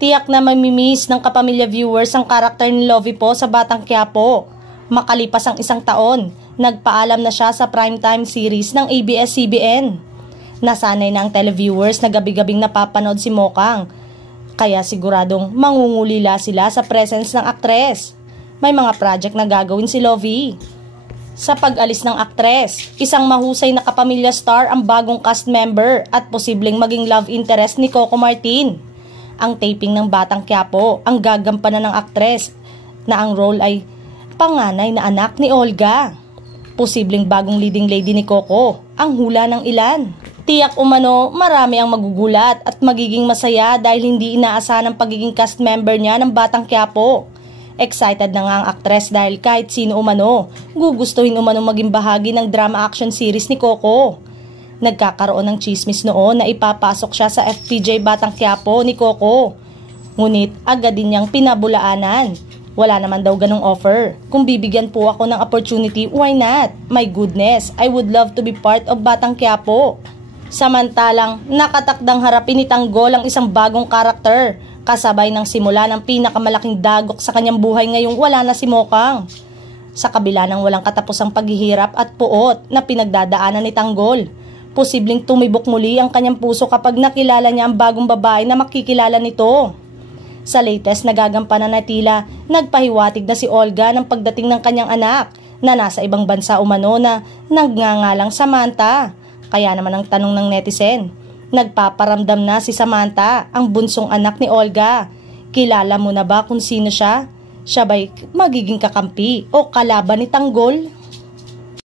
Tiyak na mamimiss ng kapamilya viewers ang karakter ni Lovie po sa Batang Quiapo. Makalipas ang isang taon, nagpaalam na siya sa primetime series ng ABS-CBN. Nasanay na ang televiewers na gabi-gabing napapanood si Mokang, kaya siguradong mangungulila sila sa presence ng aktres. May mga project na gagawin si Lovie. Sa pag-alis ng aktres, isang mahusay na kapamilya star ang bagong cast member at posibleng maging love interest ni Coco Martin. Ang taping ng Batang Quiapo ang gagampanan ng aktres na ang role ay panganay na anak ni Olga. Posibleng bagong leading lady ni Coco ang hula ng ilan. Tiyak umano marami ang magugulat at magiging masaya dahil hindi inaasahan ang pagiging cast member niya ng Batang Quiapo. Excited na nga ang aktres dahil kahit sino umano, gugustuhin umano maging bahagi ng drama action series ni Coco. Nagkakaroon ng chismis noon na ipapasok siya sa FPJ Batang Quiapo ni Coco. Ngunit agad din niyang pinabulaanan. Wala naman daw ganong offer. Kung bibigyan po ako ng opportunity, why not? My goodness, I would love to be part of Batang Quiapo. Samantalang nakatakdang harapin ni Tanggol ang isang bagong karakter, kasabay ng simula ng pinakamalaking dagok sa kanyang buhay ngayong wala na si Mokang. Sa kabila ng walang katapusang paghihirap at puot na pinagdadaanan ni Tanggol, posibleng tumibok muli ang kanyang puso kapag nakilala niya ang bagong babae na makikilala nito. Sa latest na gagampanan na tila, nagpahiwatig na si Olga ng pagdating ng kanyang anak na nasa ibang bansa umano na nagngangalang Samantha. Kaya naman ang tanong ng netizen, nagpaparamdam na si Samantha, ang bunsong anak ni Olga. Kilala mo na ba kung sino siya? Siya ba'y magiging kakampi o kalaban ni Tanggol?